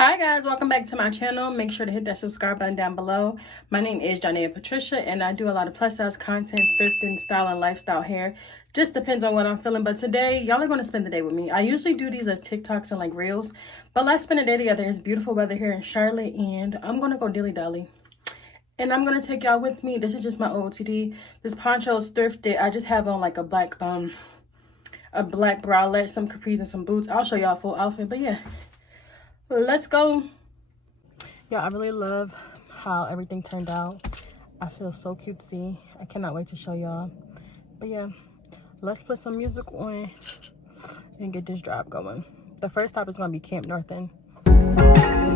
Hi guys, welcome back to my channel. Make sure to hit that subscribe button down below. My name is JohnayaPatricia and I do a lot of plus size content, thrifting, style, and lifestyle hair. Just depends on what I'm feeling, but today y'all are going to spend the day with me. I usually do these as TikToks and like reels, but let's spend a day together. It's beautiful weather here in Charlotte and I'm going to go Dilly. And I'm going to take y'all with me. This is just my OOTD. This poncho is thrifted. I just have on like a black bralette, some capris, and some boots. I'll show y'all a full outfit, but yeah. Let's go. Yeah, I really love how everything turned out. I feel so cutesy. I cannot wait to show y'all. But yeah, let's put some music on and get this drive going. The first stop is going to be Camp North End.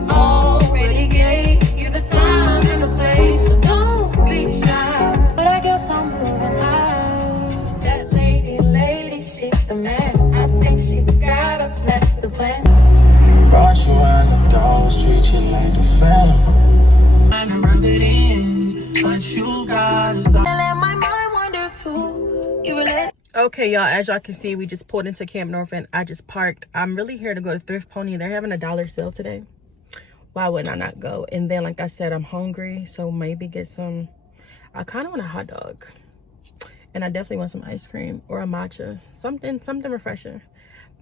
Already gave you the time and the place, so don't be shy. But I guess I'm moving high. That lady, she's the man. I think she got a master plan. Brought you around the doors, treat you like the family. And rub it in, but you got is the let my mind wander too. You relate. Okay, y'all, as y'all can see, we just pulled into Camp North and I just parked. I'm really here to go to Thrift Pony. They're having a $1 sale today. Why wouldn't I not go? And then, like I said, I'm hungry, so maybe get some. I kind of want a hot dog, and I definitely want some ice cream or a matcha, something refreshing.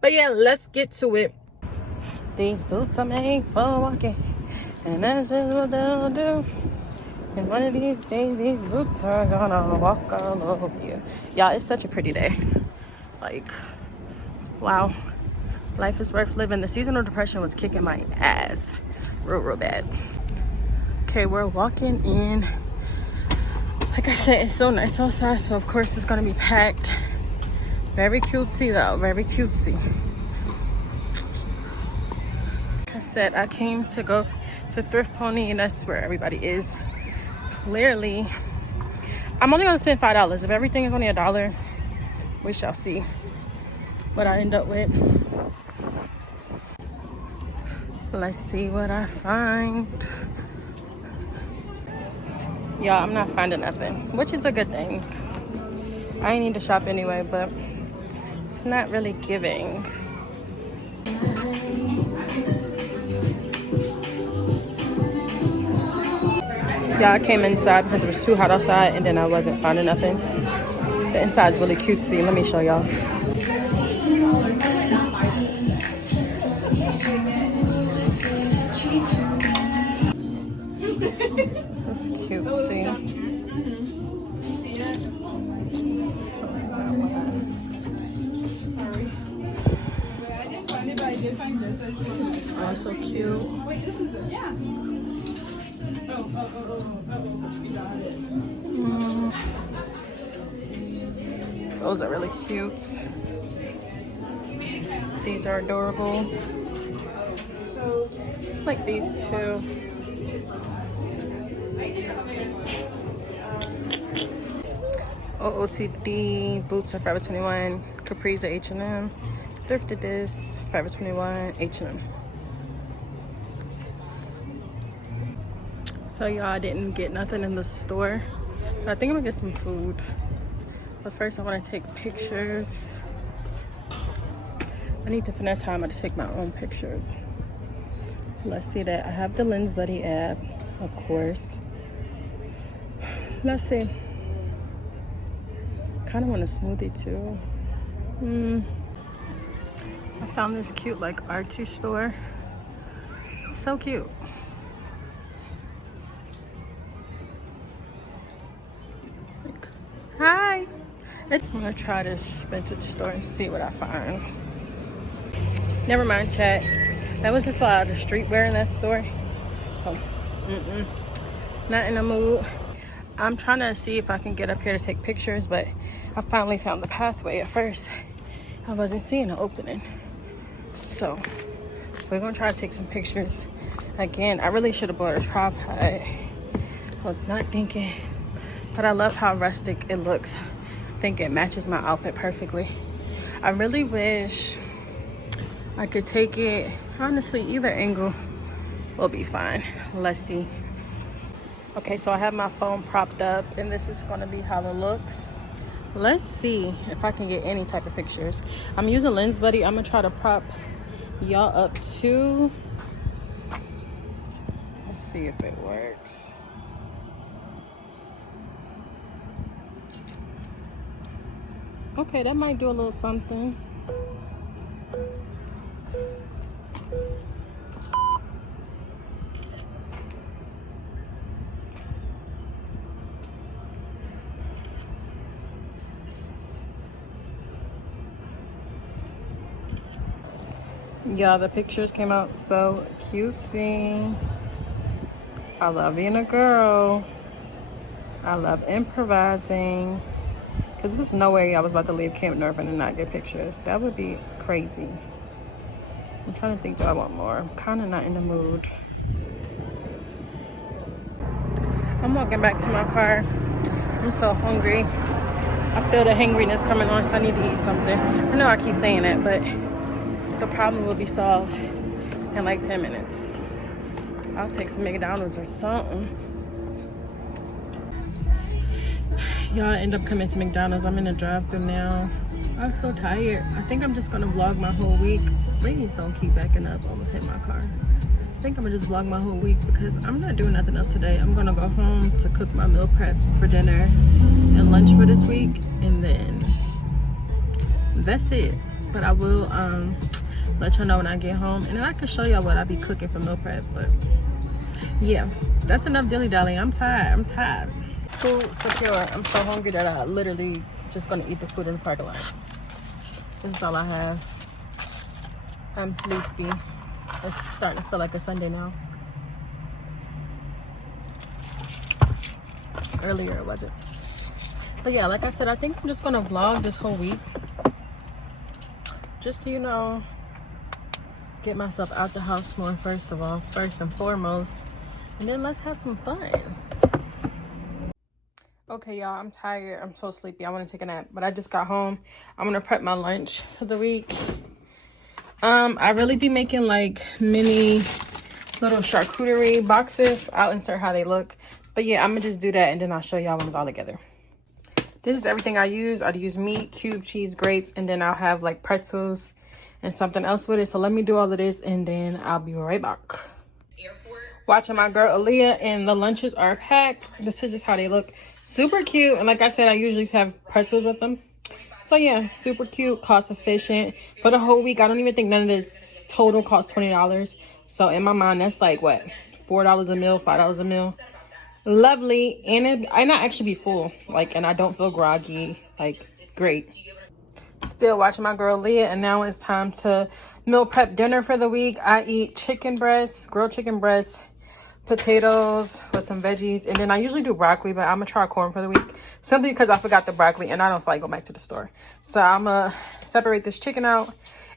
But yeah, let's get to it. These boots are made for walking, and that's just what they'll do. And one of these days, these boots are gonna walk all over you. Y'all, it's such a pretty day. Like, wow. Life is worth living. The seasonal depression was kicking my ass real bad. Okay, we're walking in. Like I said, it's so nice outside, so of course it's gonna be packed. Very cutesy though, very cutesy. Said I came to go to Thrift Pony and that's where everybody is. Clearly I'm only gonna spend $5. If everything is only $1, we shall see what I end up with. Let's see what I find. Y'all, I'm not finding nothing, which is a good thing. I ain't need to shop anyway, but it's not really giving. Yeah, I came inside because it was too hot outside and then I wasn't finding nothing. The inside's really cutesy. Let me show y'all. This is cutesy. Oh, so cute. Those are really cute. These are adorable. Like these two. OOTD boots are Forever 21. Capris are H&M. Thrifted this, Forever 21, H&M. So y'all, I didn't get nothing in the store. But I think I'm gonna get some food. But first I wanna take pictures. I need to finesse how I'm gonna take my own pictures. So let's see that. I have the Lens Buddy app, of course. Let's see. Kinda want a smoothie too. I found this cute like artsy store. So cute. Hi. I'm gonna try this vintage store and see what I find. Never mind, chat. That was just a lot of streetwear in that store. So, not in the mood. I'm trying to see if I can get up here to take pictures, but I finally found the pathway. At first, I wasn't seeing an opening. So, we're gonna try to take some pictures. Again, I really should have bought a tripod. I was not thinking. But I love how rustic it looks. I think it matches my outfit perfectly. I really wish I could take it, honestly, either angle will be fine. Let's see. Okay, so I have my phone propped up and this is gonna be how it looks. Let's see if I can get any type of pictures. I'm using Lens Buddy. I'm gonna try to prop y'all up too. see if it works. Okay, that might do a little something. Yeah, the pictures came out so cutesy. I love being a girl. I love improvising. Because there's no way I was about to leave Camp Northern and not get pictures. That would be crazy. I'm trying to think, do I want more? I'm kind of not in the mood. I'm walking back to my car. I'm so hungry. I feel the hangriness coming on, so I need to eat something. I know I keep saying that, but the problem will be solved in like 10 minutes. I'll take some McDonald's or something. Y'all end up coming to McDonald's. I'm in the drive-thru now. I'm so tired. I think I'm just gonna vlog my whole week. Please don't keep backing up. Almost hit my car. I think I'm gonna just vlog my whole week because I'm not doing nothing else today. I'm gonna go home to cook my meal prep for dinner and lunch for this week, and then that's it. But I will let y'all know when I get home, and then I can show y'all what I be cooking for meal prep. But yeah, that's enough dilly-dallying. I'm tired. Food secure. I'm so hungry that I literally just gonna eat the food in the parking lot. This is all I have. I'm sleepy. It's starting to feel like a Sunday now. Earlier it wasn't. But yeah, like I said, I think I'm just gonna vlog this whole week. Just to, you know, get myself out the house more, first and foremost. And then let's have some fun. Okay, y'all, I'm tired. I'm so sleepy. I want to take a nap, but I just got home. I'm gonna prep my lunch for the week. I really be making like mini little charcuterie boxes. I'll insert how they look. But yeah, I'm gonna just do that, and then I'll show y'all when it's all together. This is everything I use. I'd use meat, cube cheese, grapes, and then I'll have like pretzels and something else with it. So let me do all of this, and then I'll be right back. Watching my girl Aaliyah, and the lunches are packed. This is just how they look. Super cute, and like I said, I usually have pretzels with them. So yeah, super cute, cost efficient. For the whole week, I don't even think none of this total cost $20. So in my mind, that's like what, $4 a meal, $5 a meal. Lovely, and I not actually be full, like, and I don't feel groggy. Like, great. Still watching my girl Leah, and now it's time to meal prep dinner for the week. I eat chicken breasts, grilled chicken breasts, potatoes with some veggies, and then I usually do broccoli, but I'm gonna try corn for the week simply because I forgot the broccoli and I don't feel like going back to the store. So I'm gonna separate this chicken out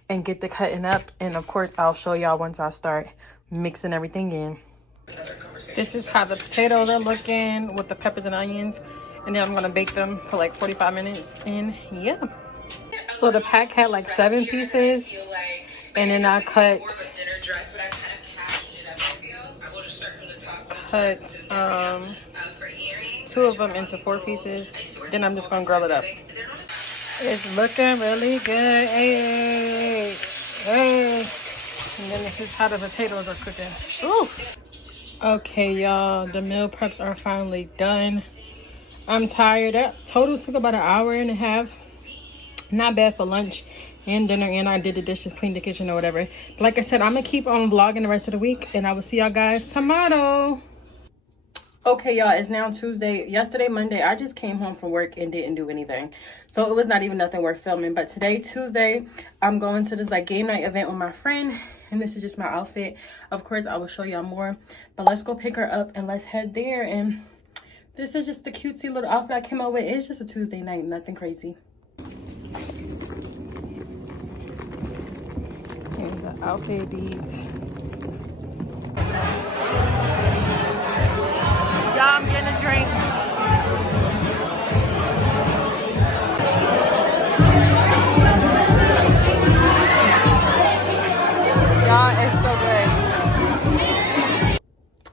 and get the cutting up, and of course I'll show y'all once I start mixing everything in. This is how the potatoes are looking with the peppers and onions, and then I'm gonna bake them for like 45 minutes, and yeah. So the pack had like 7 pieces, and then I cut 2 of them into 4 pieces. Then I'm just gonna grill it up. It's looking really good. Hey, hey. And then this is how the potatoes are cooking. Ooh. Okay, y'all, the meal preps are finally done. I'm tired. That total took about an hour and a half. Not bad for lunch and dinner, and I did the dishes, cleaned the kitchen or whatever. But like I said, I'm gonna keep on vlogging the rest of the week, and I will see y'all guys tomorrow. Okay, y'all, it's now Tuesday. Yesterday, Monday, I just came home from work and didn't do anything. So it was not even nothing worth filming. But today, Tuesday, I'm going to this like game night event with my friend, and this is just my outfit. Of course, I will show y'all more, but let's go pick her up and let's head there. And this is just the cutesy little outfit I came up with. It's just a Tuesday night, nothing crazy. Here's the outfit deeds. Y'all, I'm getting a drink. Y'all, it's so good.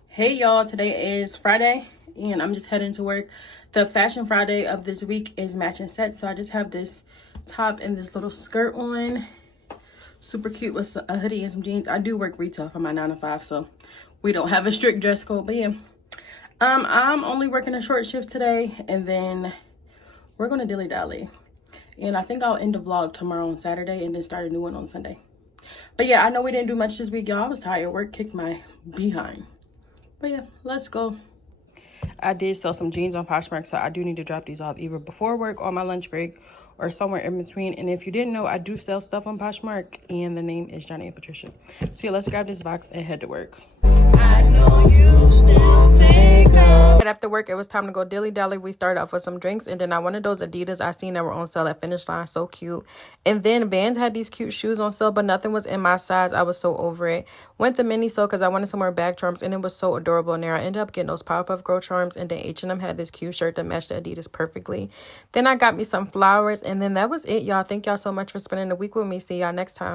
Hey y'all, today is Friday and I'm just heading to work. The fashion Friday of this week is matching sets, so I just have this top and this little skirt on. Super cute with a hoodie and some jeans. I do work retail for my 9 to 5, so we don't have a strict dress code. But yeah, I'm only working a short shift today, and then we're gonna dilly dally. And I think I'll end the vlog tomorrow on Saturday and then start a new one on Sunday. But yeah, I know we didn't do much this week, y'all. I was tired. Work kicked my behind. But yeah, let's go. I did sell some jeans on Poshmark, so I do need to drop these off either before work, on my lunch break, or somewhere in between. And if you didn't know, I do sell stuff on Poshmark, and the name is JohnayaPatricia. So yeah, let's grab this box and head to work. I know you still think of. After work, it was time to go dilly dally. We started off with some drinks, and then I wanted those Adidas I seen that were on sale at Finish Line. So cute. And then Vans had these cute shoes on sale, but nothing was in my size. I was so over it. Went to Miniso because I wanted some more bag charms, and it was so adorable in there. I ended up getting those Powerpuff Girl charms, and then H&M had this cute shirt that matched the Adidas perfectly. Then I got me some flowers, and then that was it, y'all. Thank y'all so much for spending the week with me. See y'all next time.